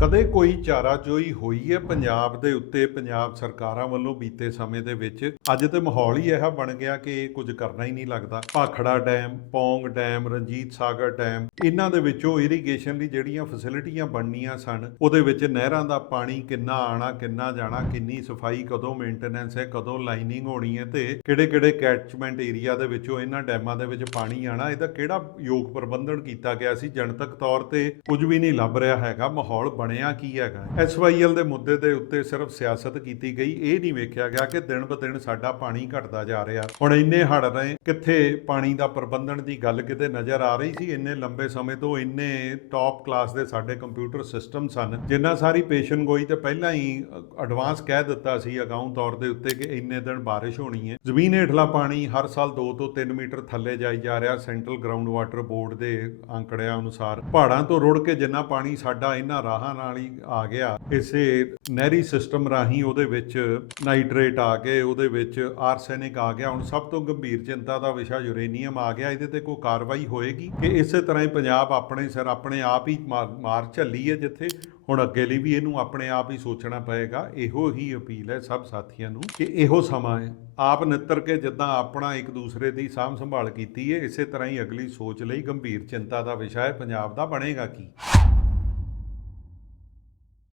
ਕਦੇ ਕੋਈ ਚਾਰਾਜੋਈ ਹੋਈ ਹੈ ਪੰਜਾਬ ਦੇ ਉੱਤੇ, ਪੰਜਾਬ ਸਰਕਾਰਾਂ ਵੱਲੋਂ ਬੀਤੇ ਸਮੇਂ ਦੇ ਵਿੱਚ? ਅੱਜ ਤੇ ਮਾਹੌਲ ਹੀ ਇਹੋ ਬਣ ਗਿਆ ਕਿ ਇਹ ਕੁਝ ਕਰਨਾ ਹੀ ਨਹੀਂ ਲੱਗਦਾ। Bhakra dam, Pong dam, Ranjit Sagar dam, ਇਹਨਾਂ ਦੇ ਵਿੱਚੋਂ ਇਰੀਗੇਸ਼ਨ ਲਈ ਜਿਹੜੀਆਂ ਫੈਸਿਲਿਟੀਆਂ ਬਣਨੀਆਂ ਸਨ, ਉਹਦੇ ਵਿੱਚ ਨਹਿਰਾਂ ਦਾ ਪਾਣੀ ਕਿੰਨਾ ਆਣਾ ਕਿੰਨਾ ਜਾਣਾ, ਕਿੰਨੀ ਸਫ਼ਾਈ, ਕਦੋਂ ਮੇਨਟੇਨੈਂਸ ਹੈ, ਕਦੋਂ ਲਾਈਨਿੰਗ ਹੋਣੀ ਹੈ ਤੇ ਕਿਹੜੇ ਕਿਹੜੇ ਕੈਚਮੈਂਟ ਏਰੀਆ ਦੇ ਵਿੱਚੋਂ ਇਹਨਾਂ ਡੈਮਾਂ ਦੇ ਵਿੱਚ ਪਾਣੀ ਆਣਾ ਇਹਦਾ ਕਿਹੜਾ ਯੋਗ ਪ੍ਰਬੰਧਨ ਕੀਤਾ ਗਿਆ ਸੀ? ਜਨਤਕ ਤੌਰ ਤੇ ਕੁਝ ਵੀ ਨਹੀਂ ਲੱਭ ਰਿਹਾ ਹੈਗਾ, ਮਾਹੌਲ ਬਣਿਆ ਕੀ ਹੈਗਾ? ਐਸਵਾਈਐਲ ਦੇ ਮੁੱਦੇ ਦੇ ਉੱਤੇ ਸਿਰਫ ਸਿਆਸਤ ਕੀਤੀ ਗਈ, ਇਹ ਨਹੀਂ ਵੇਖਿਆ ਗਿਆ ਕਿ ਦਿਨ ਬ ਦਿਨ ਸਾਡਾ ਪਾਣੀ ਘਟਦਾ ਜਾ ਰਿਹਾ। ਹੁਣ ਇੰਨੇ ਹੜ ਰਹੇ ਕਿੱਥੇ ਪਾਣੀ ਦਾ ਪ੍ਰਬੰਧਨ ਦੀ ਗੱਲ ਕਿਤੇ ਨਜ਼ਰ ਆ ਰਹੀ ਸੀ? ਇੰਨੇ ਲੰਬੇ ਸਮੇਂ ਤੋਂ ਇੰਨੇ ਟੌਪ ਕਲਾਸ ਦੇ ਸਾਡੇ ਕੰਪਿਊਟਰ ਸਿਸਟਮ ਸਨ ਜਿੰਨਾ ਸਾਰੀ ਪੇਸ਼ਨ ਗੋਈ ਤੇ ਪਹਿਲਾਂ ਹੀ ਐਡਵਾਂਸ ਕਹਿ ਦਿੱਤਾ ਸੀ ਅਗਾਊਂ ਤੌਰ ਦੇ ਉੱਤੇ ਕਿ ਇੰਨੇ ਦਿਨ ਬਾਰਿਸ਼ ਹੋਣੀ ਹੈ। ਜ਼ਮੀਨ ਹੇਠਲਾ ਪਾਣੀ ਹਰ ਸਾਲ 2 ਤੋਂ 3 ਮੀਟਰ ਥੱਲੇ ਜਾਈ ਜਾ ਰਿਹਾ ਸੈਂਟਰਲ ਗਰਾਊਂਡ ਵਾਟਰ ਬੋਰਡ ਦੇ ਅੰਕੜਿਆਂ ਅਨੁਸਾਰ। ਪਹਾੜਾਂ ਤੋਂ ਰੁੜ ਕੇ ਜਿੰਨਾ ਪਾਣੀ ਸਾਡਾ ਇਹਨਾਂ ਰਾਹਾਂ ਨਾਲ ਹੀ ਆ ਗਿਆ। ਇਸੇ ਨਹਿਰੀ ਸਿਸਟਮ ਰਾਹੀਂ ਉਹਦੇ ਵਿੱਚ ਨਾਈਟ੍ਰੇਟ ਆ ਗਏ, ਉਹਦੇ ਵਿੱਚ ਆਰਸੈਨਿਕ ਆ ਗਿਆ। ਹੁਣ ਸਭ ਤੋਂ ਗੰਭੀਰ ਚਿੰਤਾ ਦਾ ਵਿਸ਼ਾ ਯੂਰੇਨੀਅਮ ਆ ਗਿਆ। ਇਹਦੇ ਤੇ ਕੋਈ ਕਾਰਵਾਈ ਹੋਏਗੀ ਕਿ ਇਸੇ ਤਰ੍ਹਾਂ ਹੀ ਪੰਜਾਬ ਆਪਣੇ ਸਿਰ, ਆਪਣੇ ਆਪ ਹੀ ਮਾਰ ਮਾਰ ਝੱਲੀ ਹੈ ਜਿੱਥੇ? ਹੁਣ ਅੱਗੇ ਲਈ ਵੀ ਇਹਨੂੰ ਆਪਣੇ ਆਪ ਹੀ ਸੋਚਣਾ ਪਏਗਾ। ਇਹੋ ਹੀ ਅਪੀਲ ਹੈ ਸਭ ਸਾਥੀਆਂ ਨੂੰ ਕਿ ਇਹੋ ਸਮਾਂ ਹੈ। ਆਪ ਨਿੱਤਰ ਕੇ ਜਿੱਦਾਂ ਆਪਣਾ ਇੱਕ ਦੂਸਰੇ ਦੀ ਸਾਂਭ ਸੰਭਾਲ ਕੀਤੀ ਹੈ ਇਸੇ ਤਰ੍ਹਾਂ ਹੀ ਅਗਲੀ ਸੋਚ ਲਈ ਗੰਭੀਰ ਚਿੰਤਾ ਦਾ ਵਿਸ਼ਾ ਹੈ। ਪੰਜਾਬ ਦਾ ਬਣੇਗਾ ਕੀ?